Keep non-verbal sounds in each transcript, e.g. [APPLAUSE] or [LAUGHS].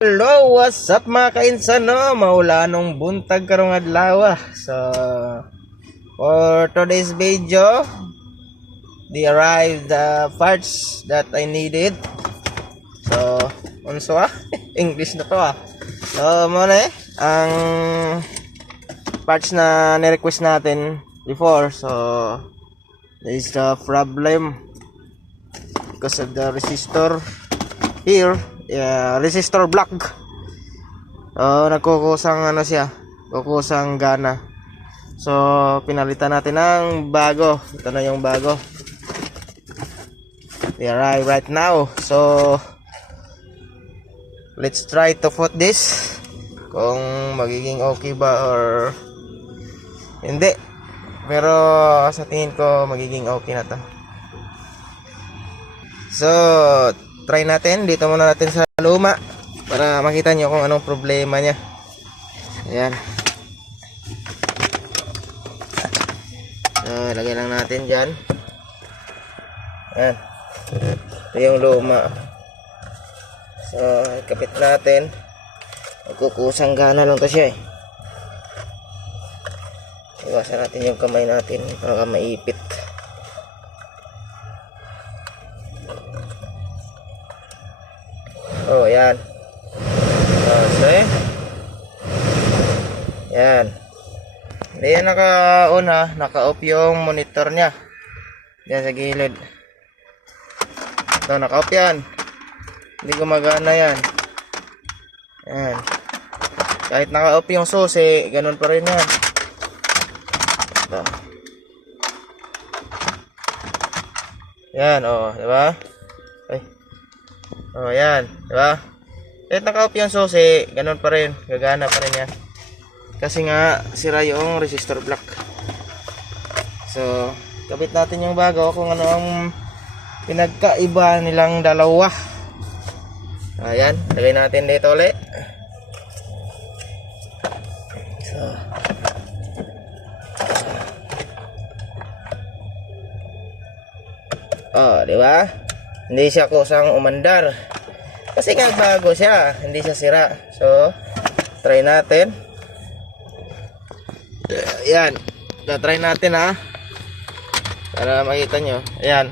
Hello, what's up mga kainsan no? Maula nung buntag karong adlaw. ah. So for today's video, they arrived the parts that I needed. So, unso ah? [LAUGHS] English na to ah. So, muna eh, ang parts na ni-request natin before. So, there is the problem because of the resistor here yeah, resistor block. So nagkukusang ano siya kukusang gana. So pinalitan natin ng bago. Ito na yung bago. They arrive right now. So let's try to put this. Kung magiging okay ba or hindi. Pero sa tingin ko magiging okay na to. So, try natin. Dito muna natin sa luma para makita nyo kung anong problema niya. Ayan. So, lagay lang natin dyan. Ayan. Ito yung luma. So, kapit natin. Magkukusang gana lang to siya eh. Iwasan natin yung kamay natin para maipit. Yan. So, eh. Yan. Hindi naka-on ha. Naka-off yung monitor niya. Yan sa gilid. Ito, naka-off yan. Hindi gumagana yan. Yan. Kahit naka-off yung susi, ganun pa rin yan. Ito. Yan, oh, di ba? Ay. Oh, yan. Di ba? Kahit naka-off yung susi, ganun pa rin. Gagana pa rin yan. Kasi nga, sira yung resistor block. So, kabit natin yung bago kung ano ang pinagkaiba nilang dalawa. Ayan, lagay natin dito ulit. So, Oh, di ba? Hindi siya kusang umandar. Kasi nga bago siya, hindi siya sira. So, try natin. Ayan. try natin ha. Para makita nyo. Ayan.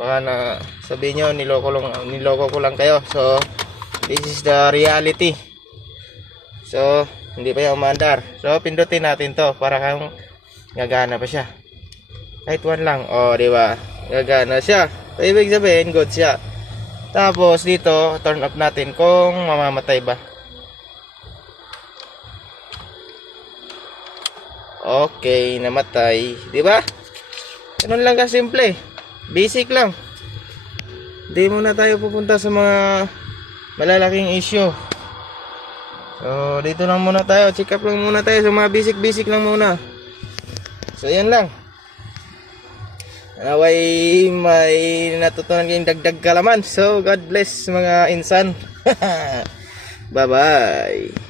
Baka na sabihin nyo, niloko, lang, niloko ko lang kayo. So, this is the reality. So, hindi pa siya umandar. So, pindutin natin to para kang gagana pa siya. Kahit one lang. O, oh, di ba? Gagana siya. So, ibig sabihin, good siya. Tapos, dito, turn off natin kung mamamatay ba. Okay, namatay. Di ba? Ganun lang kasimple. Basic lang. Hindi muna tayo pupunta sa mga malalaking issue. So, dito lang muna tayo. Check up lang muna tayo sa mga basic-basic lang muna. So, yan lang. Naway may natutunan kayong dagdag kalaman. So, God bless mga insan. [LAUGHS] Bye-bye.